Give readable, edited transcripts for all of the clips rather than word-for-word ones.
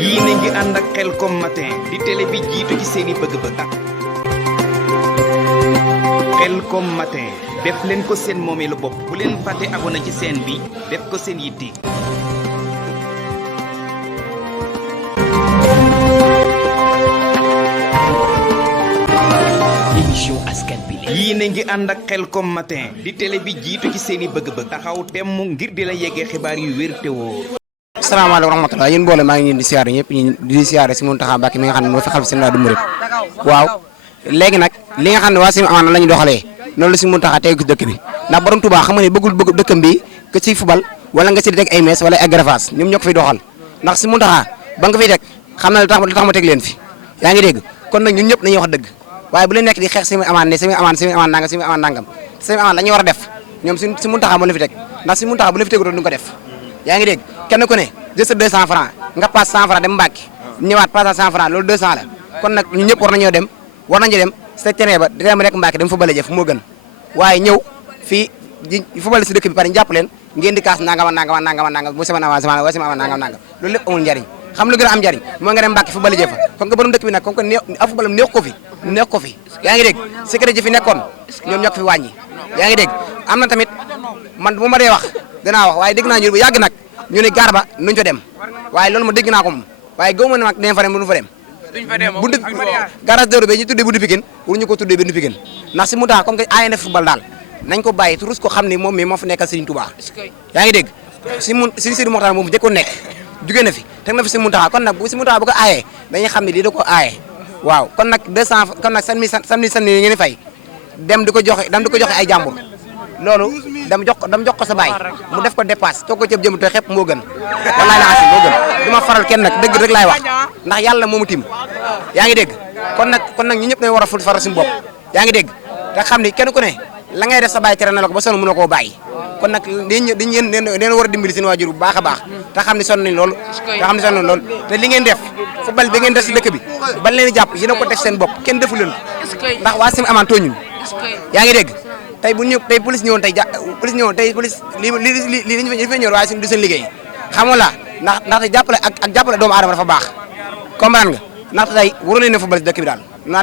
yéen a ngi ànd ak Khelcom matin di télé bi jiitu ci seeni bëgg-bëgg. Khelcom matin def leen ko seen moomeelu bopp bu leen fàtte abonné ci seen bi def ko seen yitte. émission askan bi la. yéen a ngi ànd ak Khelcom matin di télé bi jiitu ci seeni bëgg-bëgg taxaw temm ngir di la yeggee xibaar yu wér te woo. asalaamaaleykum wa rahmatulah yéen mbooloo maa ngi leen di siyaare ñëpp di siyaare si Mountakha Mbacké mi nga xam ne moo fi xalifa général des mourides waaw léegi nag li nga xam ne waa Sëñ Amane la ñu doxalee noonu la si Mountakha teg ci dëkk bi ndax borom Touba xam nga ne bëggul dëkkam bi que ci fubal wala nga si di teg ay mees wala ay greffage ñoom ñoo ko fiy doxal ndax si Mountakha ba nga fiy teg xam na lu tax ma teg leen fi yaa ngi dégg kon nag ñun ñëpp nañuy wax dëgg waaye bu leen nekk di xeex Sëñ Amane ne Sëñ Amane nangam Sëñ Amane la ñuy war a def ñoom si Mountakha moo la fi teg ndax si Mountakha bu la fi tegutoon duñ ko def yaa ngi dégg kenn ku ne jël sa 200 francs nga passe 100 francs dem Mbàkke ñëwaat passe 100 francs loolu 200 la kon nag ñun ñëpp war nañu dem sa terrain ba dem rek Mbàkke dem fa bale jëf moo gën waaye ñëw fii fu bale si dëkk bi pare ñu jàpp leen ngeen di kaas nangam bu sama nangam loolu lépp amul njariñ xam lu gën a am njariñ moo nga dem Mbàkke fu bale jëf fa kon nga borom dëkk bi nag comme que afu balam neex ko fi yaa ngi dégg sécurité ji fi nekkoon ñoom ñoo ko fi wàññi yaa ngi dégg am na tamit man bu ma dee wax danaa wax waaye dégg naa ñu bu yàgg nag ñu ne gaar ba nuñ fa dem waaye loolu ma dégg naa ko moom waaye gëw ma ne nag dinañ fa dem duñ fa dem buntu garage Dóor be ñu tuddee buntu Pikine waruñu ko tuddee buntu Pikine ndax si Mountakha comme que aay na football daal nañ ko bàyyi turus ko xam ne moom mi moo fa nekkal Serigne Touba yaa ngi dégg si Serigne Mokhtar moom jëkkoon nekk jugee na fi teg na fi si Mountakha kon nag bu si Mountakha bu ko aayee dañuy xam ne lii da ko aaye waaw kon nag 200 kon nag samedi ngeen fay dem di ko joxe ay jàmbur loolu dam jox ko sa baay mu def ko dépasse toog ko ceeb jëm te xepp moo gën wallaay la asi moo gën du ma faral kenn nag dëgg rek laay wax ndax yàlla moomu tim yaa ngi dégg kon nag ñu ñëpp nañ war a faral suñu bopp yaa ngi dégg te xam ni kenn ku ne la ngay def sa baay tere na la ko ba sonn mënoo koo bàyyi kon nag dañ war a dimbali seen waajur bu baax a baax te xam ni sonn nañ loolu te li ngeen def football bi ngeen def si dëkk bi ban leen jàpp yéen a ko def seen bopp kenn defu leen ndax waa Sëñ Amane tooñuñ yaa ngi dégg tey police ñëwoon police li ñu fa ñëw waaye du seen liggéey xamoo la ndaxte jàppale doomu aadama dafa baax comprendre nga ndaxte tey waroon nañ ne football si dëkk bi daal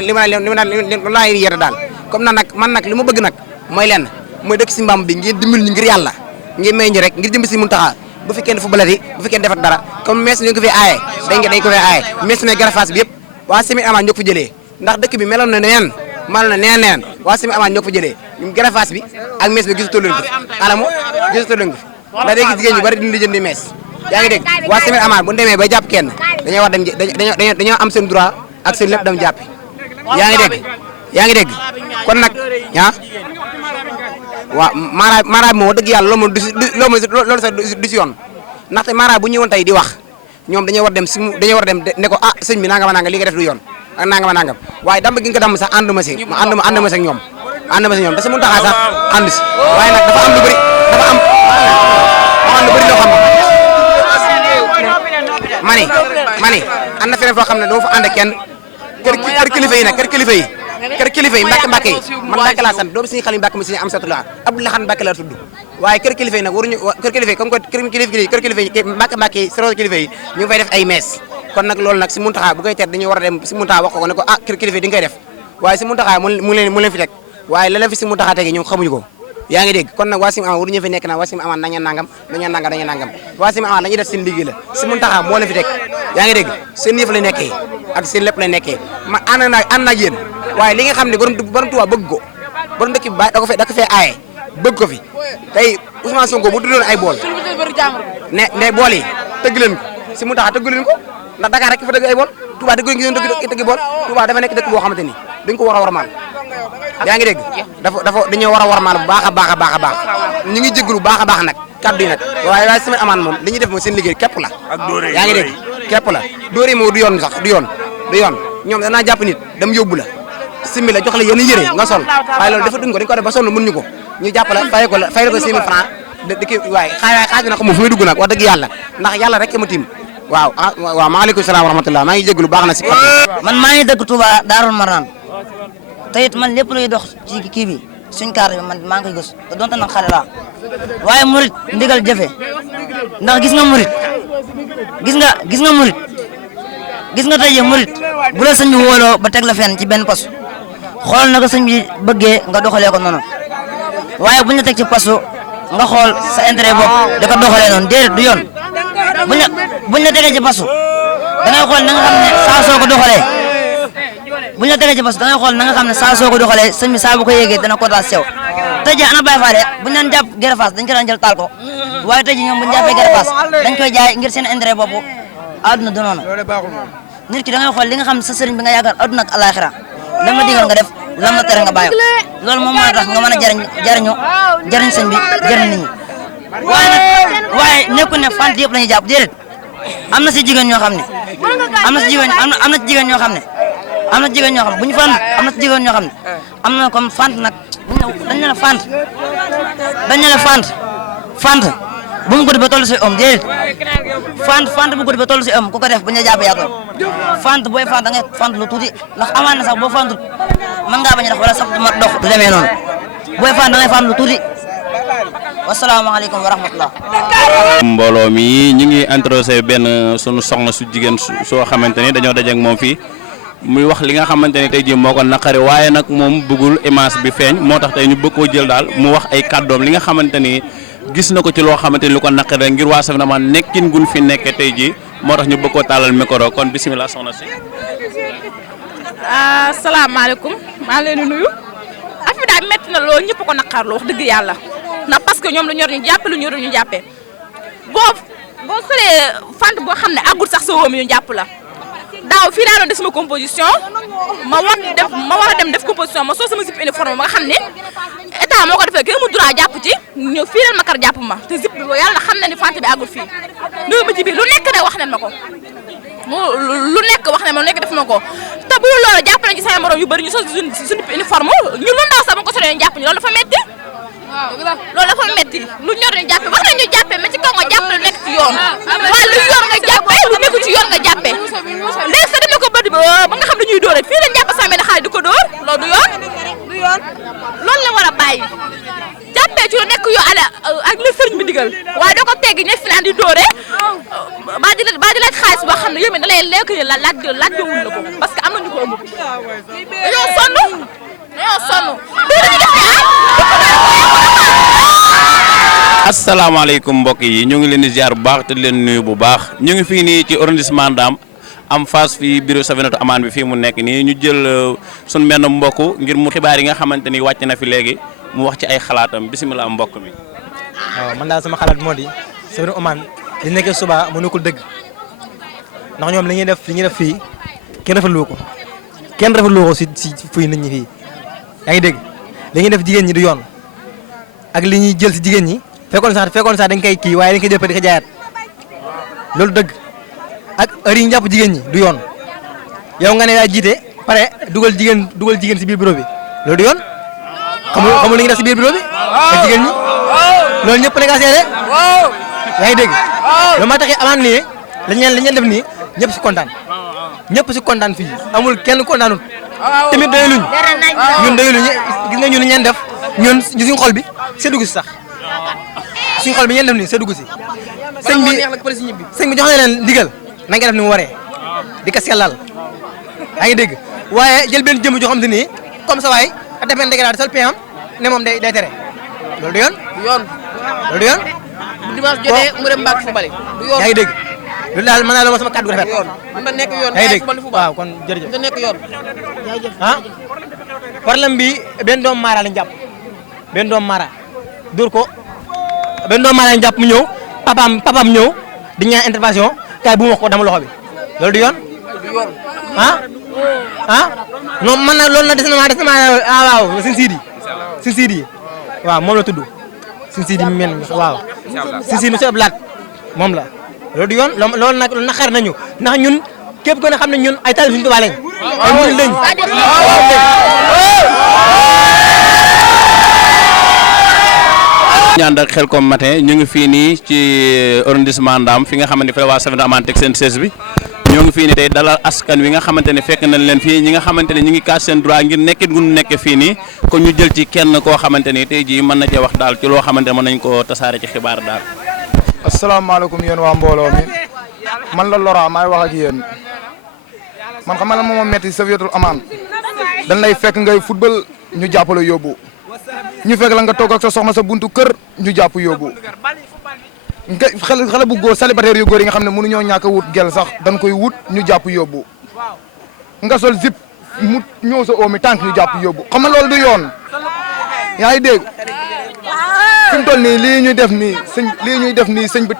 li ma yere daal comme man nag li ma bëgg nag mooy lenn mooy dëkk si mbam bi ngeen dimbali ñu ngir yàlla ngeen may ñu rek ngir jëm si Mountakha bu fi kenn footballati bu fi kenn defat dara comme mees ñu ko fi aaye dañ ko fi aaye mees ne greffage bi yëpp waa Sëñ Amane ñoo ko fa jëlee ndax dëkk bi meloon na neen waa Sëñ Amane ñoo ko fa jëlee ñun greffage bi ak mees bi gisatoo leen ko alamu gisatoo leen ko ndax day gis jigéen ñu bari di jëndi mees yaa ngi dégg waa Sëñ Amane bu demee ba jàpp kenn dañoo war dem dañoo am seen droit ak seen lépp dem jàppi yaa ngi dégg kon nag waaw mara bi moom dëgg yàlla loolu sax du si yoon ndaxte mara bu ñëwoon tey di wax ñoom dañoo war dem ne ko sëñ bi nangama nangam li nga def du yoon ak nangama nangam waaye damba gi nga damm sax ànduma si ak ñoom da si Mountakha sax ànd si waaye nag dafa am lu bëri loo xam ne mani am na feneen foo xam ne doo fa ànd ak kenn kër kilifa yi Mbàkke yi man Mbàkke laa sant doomu Sëñ Xaliil Mbàkke mi Sëñ Amsatu laa Abdou Lahad Mbàkke laa tudd waaye kër kilifa yi nag waruñu kër kilifa yi comme que kër kilifa yi Mbàkke yi sero kilifa yi ñu ngi fay def ay mees kon nag loolu nag si Mountakha bu koy teet dañuy war a dem si Mountakha wax ko ne ko kër kilifa yi di nga koy def waaye si Mountakha mu leen fi teg waaye la fi si Mountakha tegi ñoom xamuñu ko yaa ngi dégg kon nag waa Sëñ Amane waruñu fi nekk nag waa Sëñ Amane nañu nangam waa Sëñ Amane la ñuy def seen liggéey la si Mountakha moo leen fi teg yaa ngi dégg seen yëf la nekkee ak seen lépp la nekkee ma ànd naag yéen waaye li nga xam ne borom Touba bëgg ko borom dëkk bi da ko fee aaye bëgg ko fi tey Ousmane Sonko bu tuddoon ay bool ne bool yi tëgg leen ko si Mountakha tëgg leen ko ndax Dakar rek fa tëgg ay bool Touba dëgg leen tëgg bool Touba dafa nekk dëkk boo xamante ni dañ ko war a warmaal yaa ngi dégg dañoo war a warmaal bu baax a baax ñu ngi jégalu bu baax a baax nag kaddu yi nag waaye Sëñ Amane moom li ñuy def moom seen liggéey képp la yaa ngi dégg képp la dóor yi moom du yoon sax du yoon ñoom danaa jàpp nit dem yóbbu la simbi la jox la yenn yëre nga sol waaye loolu dafa duñ ko dañ ko def ba sonn mën ñu ko ñu jàpp la fay ko 6 000 francs waaye xaaj na ko moom fu muy dugg nag wax dëgg yàlla ndax yàlla rek ma tiim waaw maaleykum salaam wa rahmatulah maa ngi jégalu baax na si man maa ngi dëkk Touba Darou Marnane te it man lépp luy dox ci kii bi suñ carte bi man maa ngi koy gës te donte nag xale laa waaye murit ndigal jëfe ndax gis nga murit gis nga tey jii murit bu la sëñ bi wóoloo ba teg la fenn ci benn poste xool na ko sëñ bi bëggee nga doxalee ko noonu waaye buñ la teg ci poste nga xool sa intérêt bopp da ko doxalee noonu déedéet du yoon buñ la tegee ci poste da ngay xool na nga xam ne saa soo ko doxalee buñ la tegee ci poste da ngay xool na nga xam ne saa soo ko doxalee sëñ bi saa bu ko yéegee dana ko daal sew tey jii ana Baye Fall buñ leen jàpp Gere Fass dañ ko daan jël taal ko waaye tey jii ñoom buñ jàppee Gere Fass dañ koy jaay ngir seen intérêt bopp àdduna du noonu nit ki da ngay xool li nga xam ne sa sëriñ bi nga yaakaar àdduna ak alaxira la nga digal nga def lam la tere nga bàyyi loolu moom moo tax nga mën a jariñ sëñ bi jariñ nit ñi waaye nekkul ne fant yëpp la ñuy jàpp déedéet am na si jigéen ñoo xam ne am na si jigéen ñoo xam ne bu ñu fant am na si jigéen ñoo xam ne am na comme fant nag dañ ne la fant bu mu guddi ba toll si om déedéet fant bu guddi ba toll si om ku ko def bu ñu la jàppee yàqal fant booy fant da ngay fant lu tuuti ndax amaan na sax boo fantut mën ngaa bañ a def wala sax du ma dox du demee noonu booy fant da ngay fant lu tuuti wasalaamaaleykum wa rahmatullah. mbooloo mi ñu ngi introsé benn sunu soxna su jigéen soo xamante ni dañoo daje ak moom fii muy wax li nga xamante ni tey jii moo ko naqari waaye nag moom bëggul image bi feeñ moo tax tey ñu bëgg koo jël daal mu wax ay kàddoom li nga xamante ni gis na ko ci loo xamante ni lu ko naqari ngir waa Safina man nekkin gun fi nekkee tey jii moo tax ñu bëgg koo tàllal micro kon bisimilah soxna si. asalaamaaleykum maa ngi leen di nuyu affaire daal métti na loolu ñëpp ko naqarlu wax dëgg yàlla ndax parce que ñoom lu ñor ñu jàppe lu ñor ñu jàppee boo solee fant boo xam ne àggul sax sa wóom ñu jàpp la daaw fii daa doon def sama composition ma war a dem def composition ma soo sama zip uniforme ma nga xam ne état moo ko defee kenn mu droit jàpp ci ñëw fii leen ma kar jàpp ma te zip bi yàlla xam na ni fant bi àggul fii nuyu ma ci biir lu nekk ne wax nañ ma ko lu nekk wax nañ ma lu nekk def ma ko te bu loolu jàpp nañ ci sama morom yu bëri ñu sol suñu uniforme ñu lu ndaw sax ba ko solee ñu jàpp ñu loolu dafa metti loolu dafa metti lu ñor ñu jàppe wax nañ ñu jàppe mais ci kaw nga jàppe lu nekk ci yoon waaye lu yor nga jàppe lu nekk ci yoon nga jàppe léegi sa demee ko bëdi ba nga xam dañuy dóor rek fii lañ jàpp sama benn xaalis di ko dóor loolu du yoon loolu la war a bàyyi jàppee ci lu nekk yoo ala ak li sëriñ bi digal waaye doo ko teggi ñe fi naan di dóore baa di laaj xaalis boo xam ne yow mi da lay lekk yi laaj wul la ko parce que am nañu ko ëmb dañoo sonn asalaamaaleykum mbokk yi ñu ngi leen di ziar bu baax te leen nuyu bu baax ñu ngi fii nii ci arrondissement Ndam am face fii bureau Safinatoul Aman bi fii mu nekk nii ñu jël suñu benn mbokk ngir mu xibaar yi nga xamante ni wàcc na fi léegi mu wax ci ay xalaatam bisimilah mbokk mi. waaw man daal sama xalaat moo di Safinatoul Aman li nekkee suba mu nekkul dëgg ndax ñoom li ñuy def fii kenn rafetlu ko si fii nit ñi fii yaa ngi dégg li ñuy def jigéen ñi du yoon ak li ñuy jël si jigéen ñi fekkoon sax dañ koy kii waaye dañ koy jël di ko jaayaat loolu dëgg ak heure yi ñu jàpp jigéen ñi du yoon yow nga ne yaa jiite pare dugal jigéen si biir bureau bi loolu du yoon xamul li ngi def si biir bureau bi ak jigéen ñi loolu ñëpp ne nga seede yaa ngi dégg loolu maa taxee amaan nii lañ leen def nii ñëpp si kontaan fii amul kenn kontaanut tamit doyaluñ ñun doyaluñ gis nga ñun li ñeen def ñun suñu xol bi seddu si sax suñu xol bi ñeen def nii seddu si sëñ bi jox na leen ndigal na nga def ni mu waree di ko sellal yaa ngi dégg waaye jël benn jëmm joo xam te ni comme ça waay a def benn dégradé sol payam ne moom day tere loolu du yoon loolu du yoon bu dimanche jotee mu dem mbàkk fu bari du yoon yaa ngi dégg loolu daal mën naa la ma sama kàddu gu rafet mën na nekk yoon yaa ngi dégg waaw kon jërëjëf mën na nekk yoon ah problème bi benn doom maara lañ jàpp benn doom maara dóor ko benn doom maara lañ jàpp mu ñëw papaam ñëw di ñaan intervention kaay bu ma wax ko dama loxo bi loolu du yoon non man na loolu na des na ma waaw sin siidi waaw moom la tudd sin siidi mi mel waaw sin siidi monsieur Ablaat moom la loolu du yoon loolu nag naqar nañu ndax ñun képp ko ne xam ne ñun ay talib suñu Tuubaa lañ ay murid lañ ñu ànd ak Khelcom matin ñu ngi fii nii ci arrondissement Ndam fi nga xamante ni fi la waa Safinatoul Aman teg seen siège bi ñoo ngi fii nii tey dalal askan wi nga xamante ne fekk nañ leen fii ñi nga xamante ne ñu ngi kaas seen droit ngir nekkit gu ñu nekk fii nii kon ñu jël ci kenn koo xamante ni tey jii mën na cee wax daal ci loo xamante ne mën nañ koo tasaare ci xibaar daal. asalaamaaleykum yéen waa mbooloo mi man la Laurent maay wax ak yéen man xam nga lan moo metti Safiatul Amaan dañ lay fekk ngay football ñu jàppale yóbbu ñu fekk la nga toog ak sa soxna sa buntu kër ñu jàpp yóbbu nga xale bu góor célibataire yu góor yi nga xam ne mënuñoo ñàkk a wut gel sax dañ koy wut ñu jàpp yóbbu nga sol zip mu ñëw sa oomi tànk ñu jàpp yóbbu xam nga loolu du yoon yaa ngi dégg fi mu toll nii lii ñuy def nii sëñ bi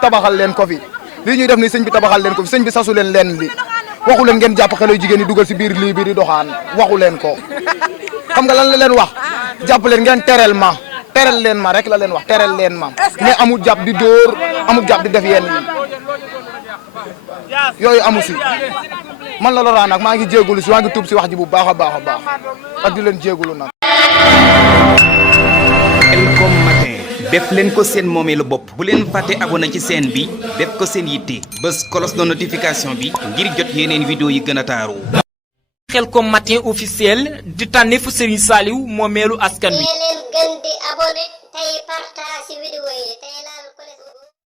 tabaxal leen ko fi lii ñuy def nii sëñ bi tabaxal leen ko fi sëñ bi sasu leen li waxu leen ngeen jàpp xale jigéen ñi dugal si biir lii bi di doxaan waxu leen ko xam nga lan la leen wax jàpp leen ngeen tereel leen ma rek la leen wax tereel leen ma mais amul jàpp di dóor amul jàpp di def yenn yi yooyu amu si man la Laurent nag maa ngi jéegulu si maa ngi tuub si wax ji bu baax a baax a baax ak di leen jéegulu nag. Khelcom matin def leen ko seen moomeelu bopp bu leen fàtte abonné ci chaîne bi def ko seen yitte bës cloche de notification bi ngir jot yeneen vidéo yi gën a taaru. Khelcom matin officiel di tànneefu Serigne Saliou moomeelu askan wi. leen gën di abonné tey partage vidéo yi tey laal